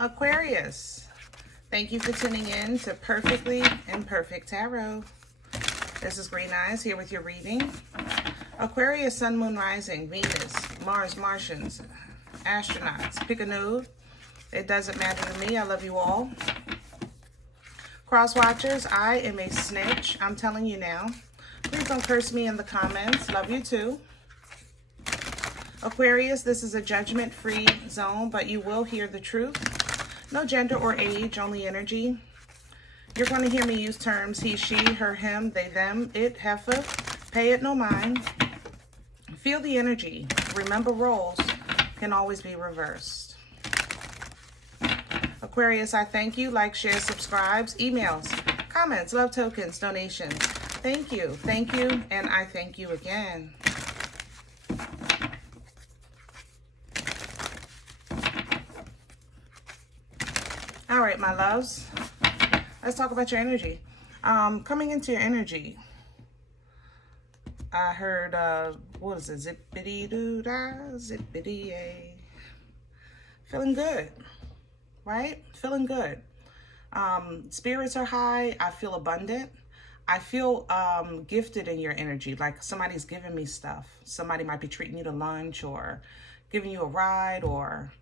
Aquarius, thank you for tuning in to Perfectly Imperfect Tarot. This is Green Eyes here with your reading. Aquarius, Sun, Moon, Rising, Venus, Mars, Martians, astronauts. Pick a node. It doesn't matter to me. I love you all. Cross watchers, I am a snitch. I'm telling you now. Please don't curse me in the comments. Love you too. Aquarius, this is a judgment-free zone, but you will hear the truth. No gender or age, only energy. You're going to hear me use terms he, she, her, him, they, them, it, heifer. Pay it no mind. Feel the energy. Remember, roles can always be reversed. Aquarius, I thank you. Like, share, subscribes, emails, comments, love tokens, donations. Thank you, and I thank you again. All right, my loves, let's talk about your energy. Coming into your energy, I heard, what is it, zippity-doo-dah, zippity-yay. Feeling good, right? Feeling good. Spirits are high. I feel abundant. I feel gifted in your energy, like somebody's giving me stuff. Somebody might be treating you to lunch or giving you a ride or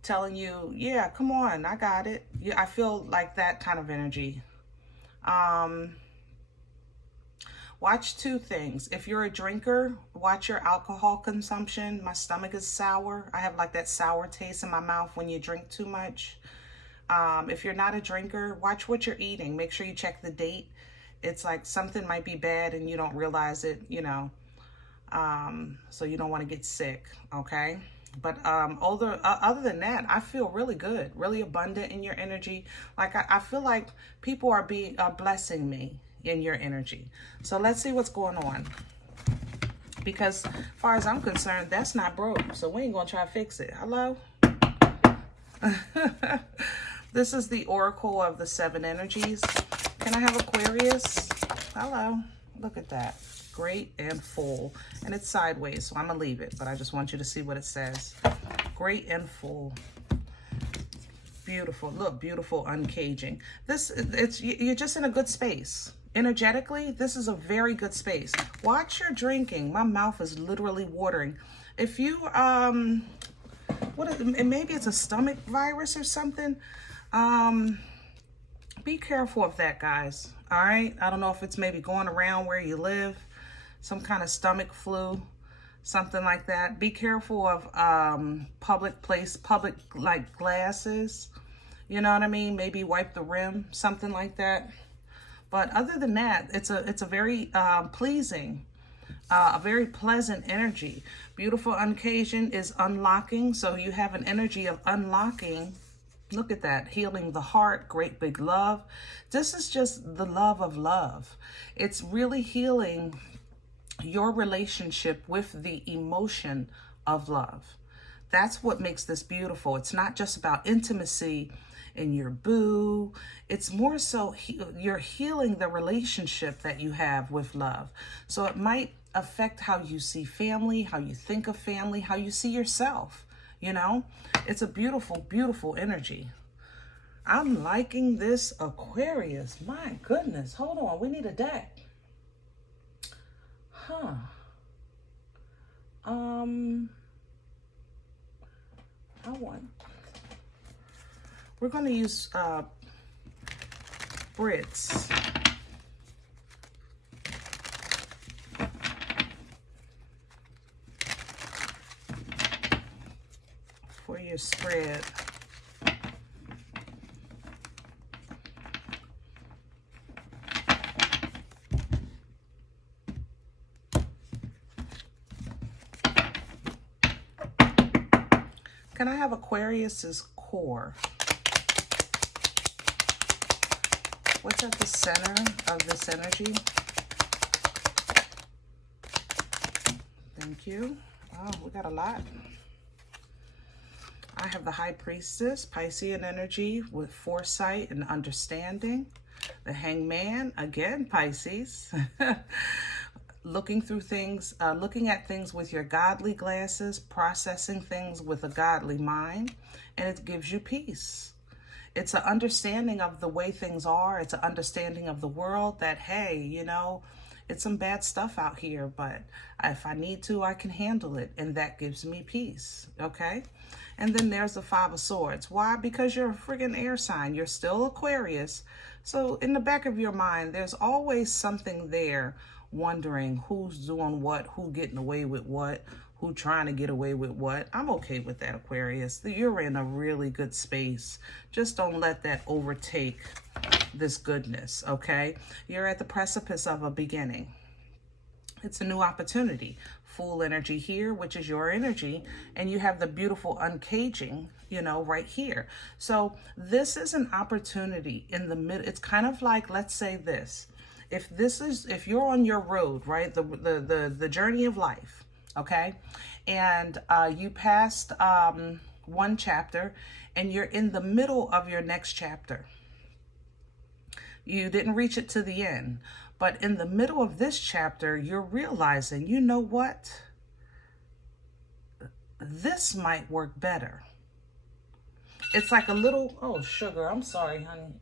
telling you, yeah, come on, I got it. I feel like that kind of energy. Watch two things. If you're a drinker, watch your alcohol consumption. My stomach is sour. I have like that sour taste in my mouth when you drink too much. If you're not a drinker, watch what you're eating. Make sure you check the date. It's like something might be bad and you don't realize it, you know. So you don't want to get sick, okay? But other than that, I feel really good, really abundant in your energy. Like I feel like people are blessing me in your energy. So let's see what's going on. Because as far as I'm concerned, that's not broke. So we ain't gonna try to fix it. Hello? This is the Oracle of the Seven Energies. Can I have Aquarius? Hello. Look at that. Great and full. And it's sideways, so I'm going to leave it. But I just want you to see what it says. Great and full. Beautiful. Look, beautiful uncaging. You're just in a good space. Energetically, this is a very good space. Watch your drinking. My mouth is literally watering. If you, maybe it's a stomach virus or something. Be careful of that, guys. All right. I don't know if it's maybe going around where you live, some kind of stomach flu, something like that. Be careful of public like glasses. You know what I mean? Maybe wipe the rim, something like that. But other than that, it's a very pleasing, a very pleasant energy. Beautiful occasion is unlocking. So you have an energy of unlocking. Look at that, healing the heart, great big love. This is just the love of love. It's really healing your relationship with the emotion of love. That's what makes this beautiful. It's not just about intimacy in your boo. It's more so you're healing the relationship that you have with love. So it might affect how you see family, how you think of family, how you see yourself. You know, it's a beautiful, beautiful energy. I'm liking this Aquarius. My goodness. Hold on. We need a deck. Huh. We're going to use Brits. For your spread. Can I have Aquarius's core? What's at the center of this energy? Thank you. Oh, we got a lot. I have the High Priestess, Piscean energy with foresight and understanding. The Hangman, again, Pisces. looking through things, looking at things with your godly glasses, processing things with a godly mind, and it gives you peace. It's an understanding of the way things are. It's an understanding of the world that, hey, you know, it's some bad stuff out here, but if I need to, I can handle it, and that gives me peace, okay? And then there's the Five of Swords. Why? Because you're a friggin' air sign. You're still Aquarius. So in the back of your mind, there's always something there wondering who's doing what, who getting away with what, who trying to get away with what. I'm okay with that, Aquarius. You're in a really good space. Just don't let that overtake this goodness, okay? You're at the precipice of a beginning. It's a new opportunity. Full energy here, which is your energy, and you have the beautiful uncaging, you know, right here. So this is an opportunity in the middle. It's kind of like, let's say this. If you're on your road, right, the journey of life, okay, and you passed one chapter and you're in the middle of your next chapter. You didn't reach it to the end, but in the middle of this chapter, you're realizing, you know what? This might work better. It's like a little, oh, sugar, I'm sorry, honey.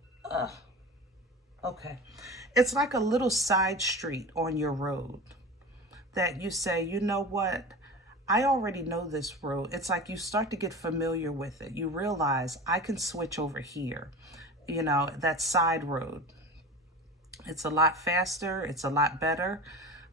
Okay. It's like a little side street on your road that you say, you know what? I already know this road. It's like you start to get familiar with it. You realize I can switch over here, you know, that side road. It's a lot faster. It's a lot better.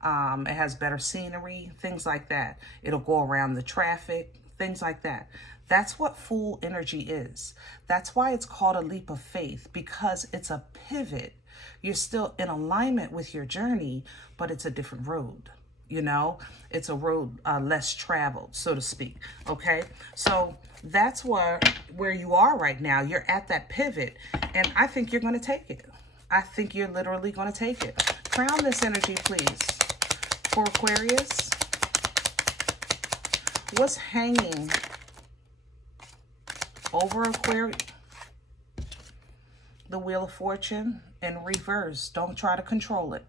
It has better scenery, things like that. It'll go around the traffic, things like that. That's what Fool energy is. That's why it's called a leap of faith, because it's a pivot. You're still in alignment with your journey, but it's a different road. You know, it's a road less traveled, so to speak. Okay, so that's where you are right now. You're at that pivot, and I think you're going to take it. I think you're literally going to take it. Crown this energy, please, for Aquarius. What's hanging over Aquarius? The Wheel of Fortune in reverse. Don't try to control it.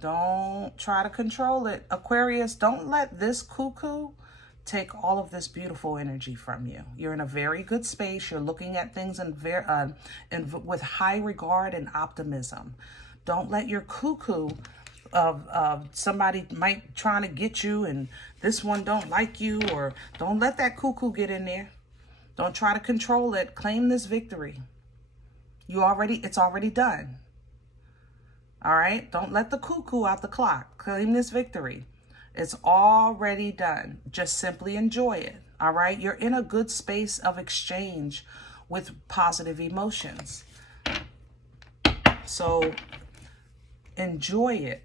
Don't try to control it. Aquarius, don't let this cuckoo take all of this beautiful energy from you. You're in a very good space. You're looking at things with high regard and optimism. Don't let your cuckoo of somebody might trying to get you and this one don't like you, or don't let that cuckoo get in there. Don't try to control it. Claim this victory. It's already done. All right, don't let the cuckoo out the clock. Claim this victory. It's already done. Just simply enjoy it. All right, you're in a good space of exchange with positive emotions. So enjoy it.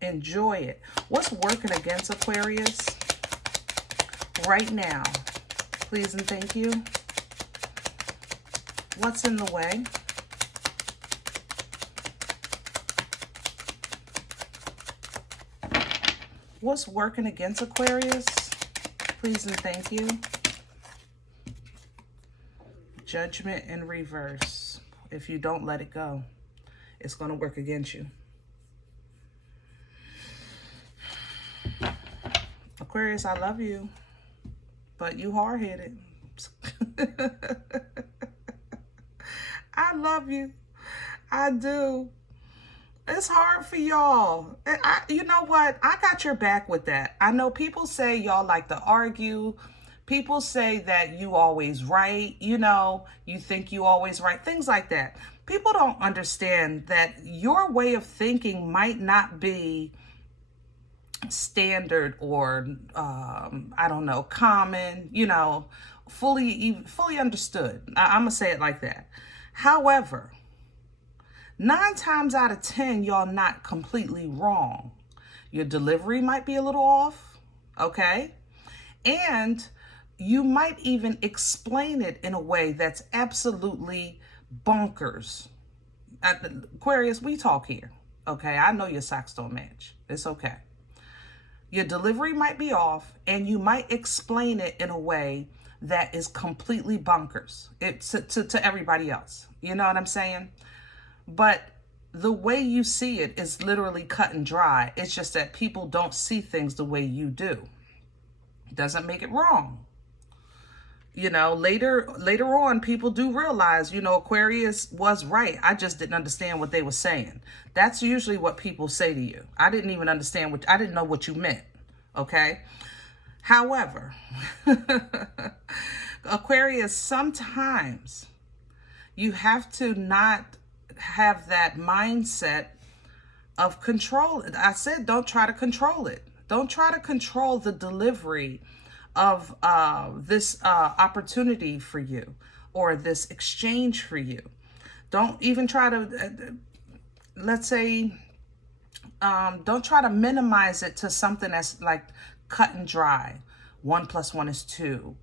Enjoy it. What's working against Aquarius right now? Please and thank you. What's in the way? What's working against Aquarius? Please and thank you. Judgment in reverse. If you don't let it go, it's going to work against you. Aquarius, I love you, but you hard-headed. I love you. I do. It's hard for y'all. You know what? I got your back with that. I know people say y'all like to argue. People say that you always right. You know, you think you always right. Things like that. People don't understand that your way of thinking might not be standard or, I don't know, common, you know, fully understood. I'm going to say it like that. However, 9 times out of 10, y'all not completely wrong. Your delivery might be a little off, okay? And you might even explain it in a way that's absolutely bonkers. Aquarius, we talk here, okay? I know your socks don't match. It's okay. Your delivery might be off, and you might explain it in a way that is completely bonkers to everybody else. You know what I'm saying? But the way you see it is literally cut and dry. It's just that people don't see things the way you do. Doesn't make it wrong. You know, later on, people do realize, you know, Aquarius was right. I just didn't understand what they were saying. That's usually what people say to you. I didn't even understand I didn't know what you meant. Okay. However, Aquarius, sometimes you have to not have that mindset of control. I said, don't try to control it. Don't try to control the delivery of this opportunity for you, or this exchange for you. Don't even try to, let's say, don't try to minimize it to something that's like cut and dry. 1 + 1 is 2.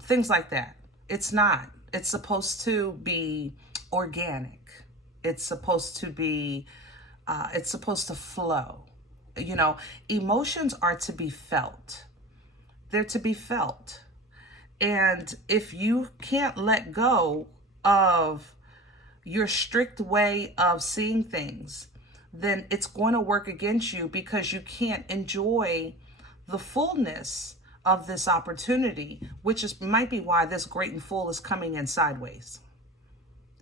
Things like that. It's not. It's supposed to be organic. It's supposed to be, it's supposed to flow. You know, emotions are to be felt. They're to be felt. And if you can't let go of your strict way of seeing things, then it's going to work against you, because you can't enjoy the fullness of this opportunity, which might be why this great and full is coming in sideways.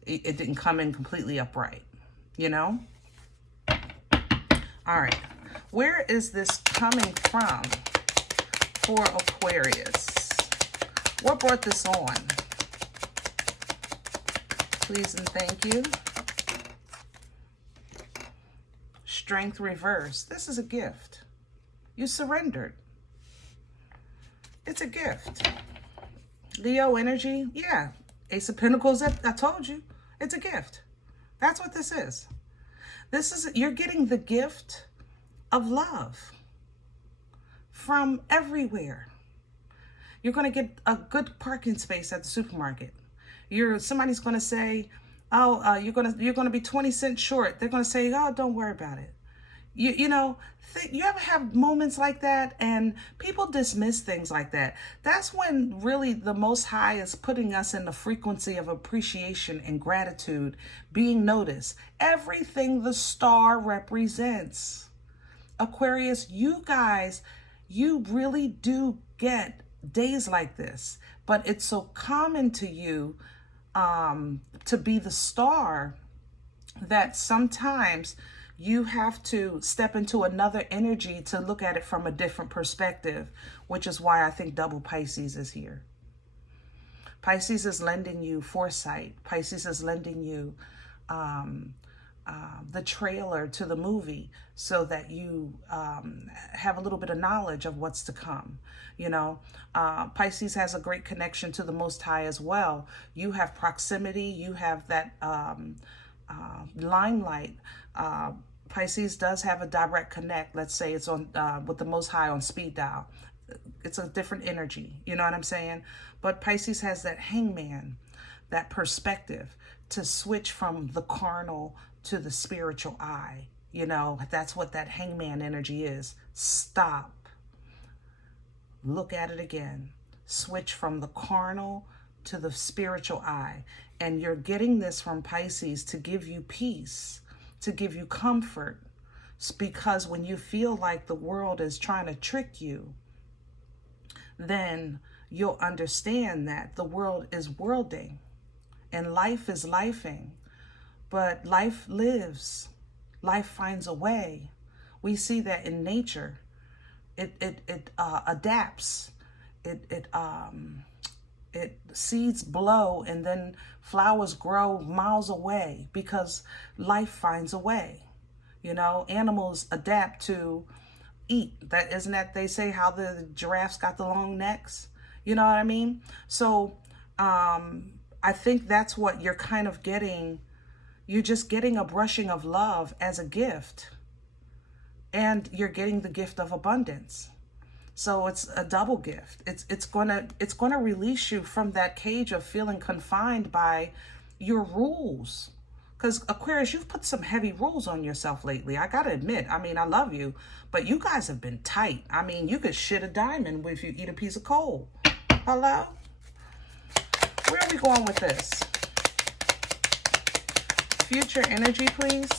It didn't come in completely upright, you know? All right. Where is this coming from for Aquarius? What brought this on? Please and thank you. Strength reverse. This is a gift. You surrendered. It's a gift. Leo energy. Yeah. Ace of Pentacles. I told you. It's a gift. That's what this is. You're getting the gift of love from everywhere. You're going to get a good parking space at the supermarket. Somebody's going to say, oh, you're going to be 20 cents short. They're going to say, oh, don't worry about it. You know, you ever have moments like that, and people dismiss things like that? That's when really the Most High is putting us in the frequency of appreciation and gratitude, being noticed. Everything the star represents. Aquarius, you guys, you really do get days like this, but it's so common to you to be the star that sometimes you have to step into another energy to look at it from a different perspective, which is why I think double Pisces is here. Pisces is lending you foresight. Pisces is lending you the trailer to the movie so that you have a little bit of knowledge of what's to come. You know, Pisces has a great connection to the Most High as well. You have proximity. You have that limelight. Pisces does have a direct connect. Let's say it's on with the Most High on speed dial. It's a different energy. You know what I'm saying? But Pisces has that hangman, that perspective to switch from the carnal to the spiritual eye. You know, that's what that hangman energy is. Stop. Look at it again. Switch from the carnal to the spiritual eye. And you're getting this from Pisces to give you peace, to give you comfort. It's because when you feel like the world is trying to trick you, then you'll understand that the world is worlding and life is lifing. But life lives. Life finds a way. We see that in nature. It adapts. It seeds blow and then flowers grow miles away because life finds a way. You know, animals adapt to eat. Isn't that they say how the giraffes got the long necks? You know what I mean? So I think that's what you're kind of getting. You're just getting a brushing of love as a gift. And you're getting the gift of abundance. So it's a double gift. It's gonna release you from that cage of feeling confined by your rules. Because Aquarius, you've put some heavy rules on yourself lately. I gotta admit, I mean, I love you, but you guys have been tight. I mean, you could shit a diamond if you eat a piece of coal. Hello? Where are we going with this? future energy, please.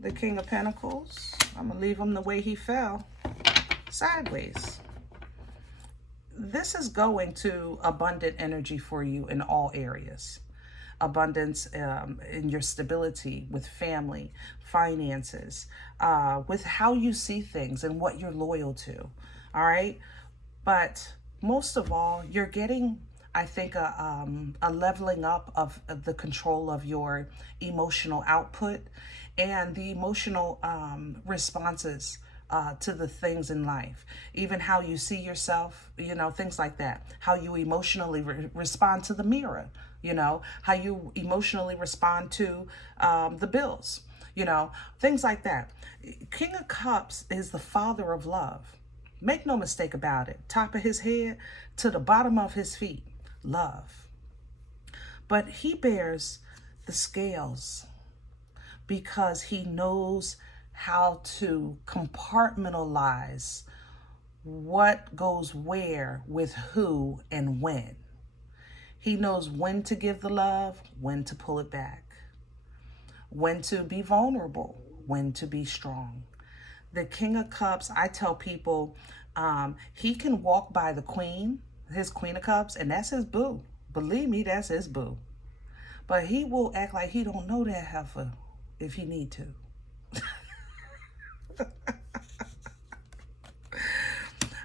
The King of Pentacles. I'm going to leave him the way he fell. Sideways. This is going to abundant energy for you in all areas. Abundance in your stability with family, finances, with how you see things and what you're loyal to. All right. But most of all, you're getting, I think, a leveling up of the control of your emotional output and the emotional responses to the things in life, even how you see yourself, you know, things like that, how you emotionally respond to the mirror, you know, how you emotionally respond to the bills, you know, things like that. King of Cups is the father of love. Make no mistake about it. Top of his head to the bottom of his feet, love. But he bears the scales because he knows how to compartmentalize what goes where with who and when. He knows when to give the love, when to pull it back, when to be vulnerable, when to be strong. The King of Cups, I tell people, he can walk by the Queen, his Queen of Cups, and that's his boo. Believe me, that's his boo. But he will act like he don't know that heifer if he need to.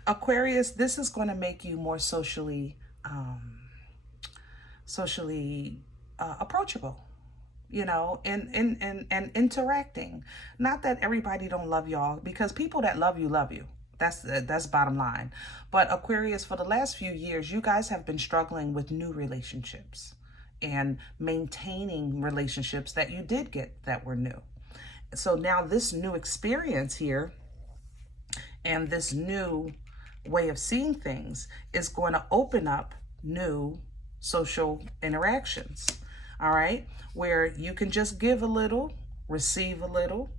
Aquarius, this is going to make you more socially approachable, you know, and interacting. Not that everybody don't love y'all, because people that love you. That's bottom line. But Aquarius, for the last few years, you guys have been struggling with new relationships and maintaining relationships that you did get that were new. So now this new experience here and this new way of seeing things is going to open up new social interactions, all right, where you can just give a little, receive a little,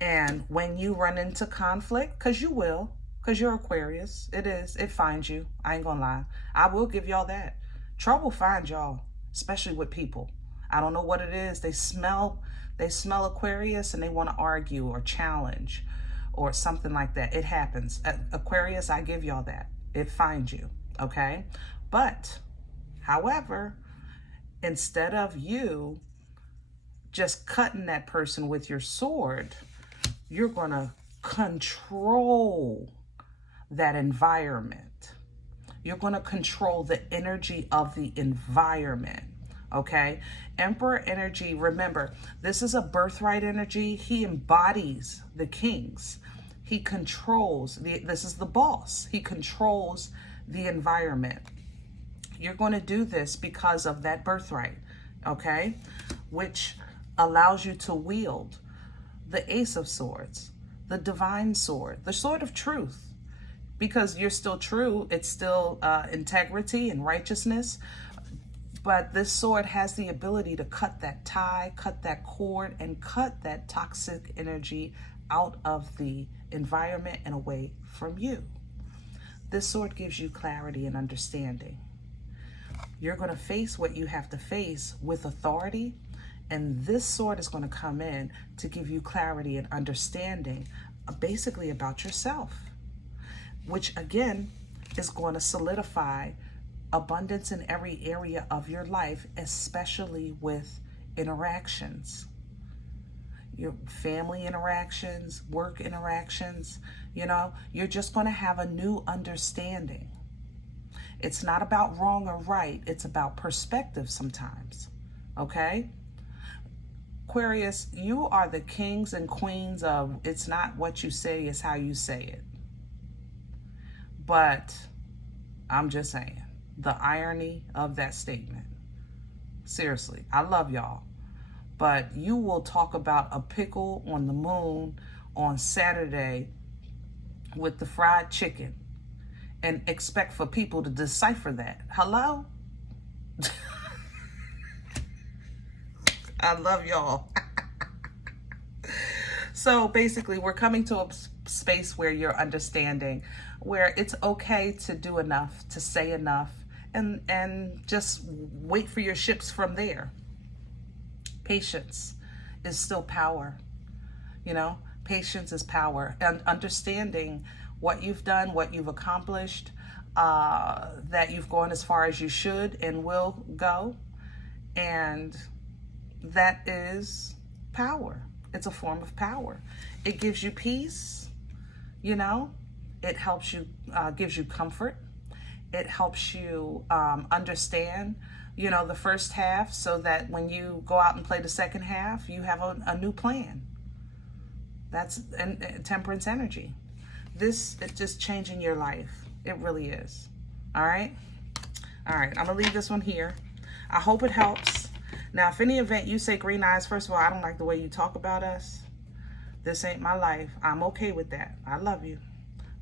and when you run into conflict, because you will, because you're Aquarius, it finds you. I ain't gonna lie. I will give y'all that. Trouble finds y'all, especially with people. I don't know what it is. They smell Aquarius and they want to argue or challenge or something like that. It happens. Aquarius, I give y'all that. It finds you, okay? But, however, instead of you just cutting that person with your sword, you're going to control that environment. You're going to control the energy of the environment, okay? Emperor energy, remember, this is a birthright energy. He embodies the kings. He controls, this is the boss. He controls the environment. You're going to do this because of that birthright, okay? Which allows you to wield the Ace of Swords, the Divine Sword, the Sword of Truth, because you're still true. It's still integrity and righteousness. But this sword has the ability to cut that tie, cut that cord, and cut that toxic energy out of the environment and away from you. This sword gives you clarity and understanding. You're going to face what you have to face with authority, and this sword is going to come in to give you clarity and understanding, basically about yourself, which again is going to solidify abundance in every area of your life, especially with interactions, your family interactions, work interactions. You know, you're just going to have a new understanding. It's not about wrong or right. It's about perspective sometimes. Okay? Aquarius, you are the kings and queens of it's not what you say, it's how you say it. But I'm just saying, the irony of that statement. Seriously, I love y'all. But you will talk about a pickle on the moon on Saturday with the fried chicken and expect for people to decipher that. Hello? I love y'all. So basically, we're coming to a space where you're understanding, where it's okay to do enough, to say enough, and just wait for your ships from there. Patience is still power. You know, patience is power, and understanding what you've done, what you've accomplished, that you've gone as far as you should and will go. And that is power. It's a form of power. It gives you peace, you know, it helps you, gives you comfort. It helps you understand, you know, the first half, so that when you go out and play the second half, you have a new plan. That's temperance energy. This is just changing your life. It really is. All right? All right, I'm going to leave this one here. I hope it helps. Now, if any event you say green eyes, first of all, I don't like the way you talk about us. This ain't my life. I'm okay with that. I love you.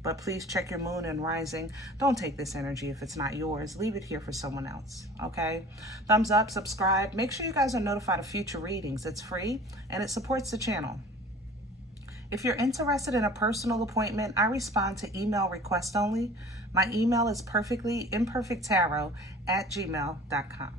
But please check your moon and rising. Don't take this energy if it's not yours. Leave it here for someone else, okay? Thumbs up, subscribe. Make sure you guys are notified of future readings. It's free, and it supports the channel. If you're interested in a personal appointment, I respond to email request only. My email is perfectlyimperfecttarot@gmail.com.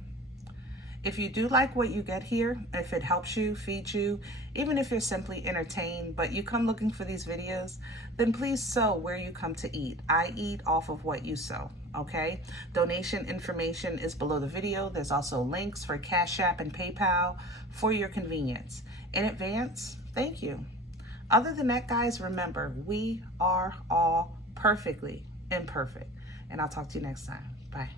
If you do like what you get here, if it helps you, feeds you, even if you're simply entertained, but you come looking for these videos, then please sow where you come to eat. I eat off of what you sow, okay? Donation information is below the video. There's also links for CashApp and PayPal for your convenience. In advance, thank you. Other than that, guys, remember, we are all perfectly imperfect. And I'll talk to you next time. Bye.